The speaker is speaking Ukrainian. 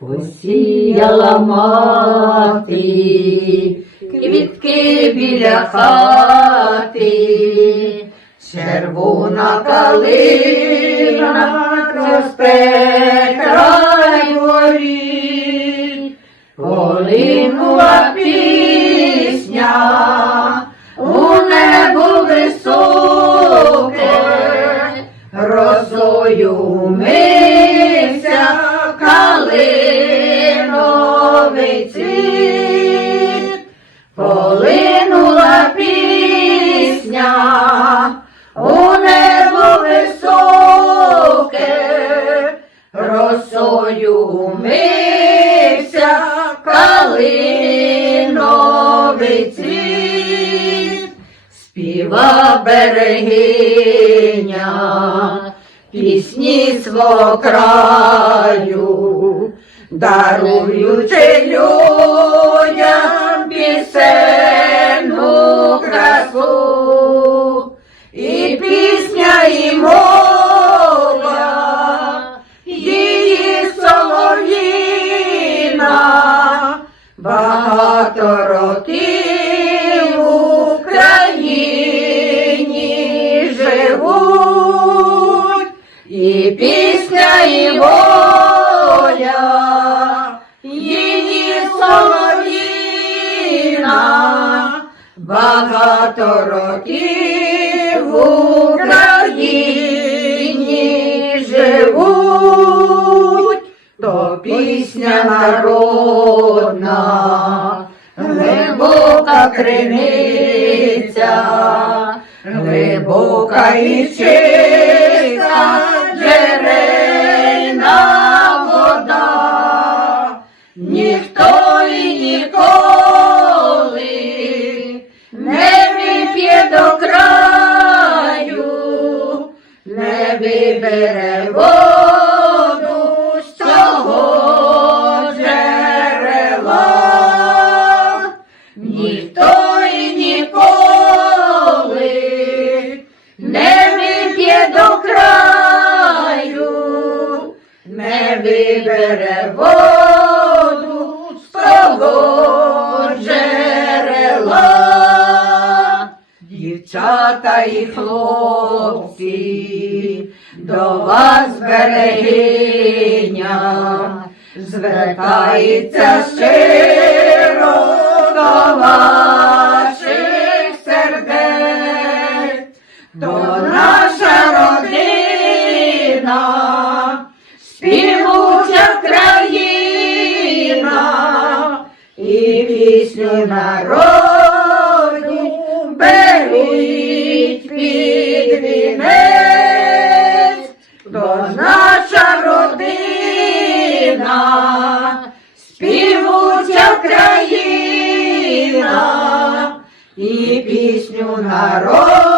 Посіяла мати квітки біля хати, червона калина росте край воріт, полинула пісня у небо високе, росою мився калиновий цвіт, полинула пісня. У небо високе, росою мився калиновий цвіт, співа берегиня пісні свого краю, даруючи людям пісенну красу, і пісня, і мова, її солов'їна, багато років в і пісня, і воля, солов'їна, багато років в Україні живуть, то пісня народна, глибока криниця, глибока і чиста джерельна воду з цього джерела. Ніхто і ніколи не вип'є до краю, не вибере воду Дівчата і хлопці, до вас берегиня, звертається щиро до ваших сердець, то наша родина, співуча країна, і пісню народу беріть під вінець, бо наша родина, співуча країна, і пісню народу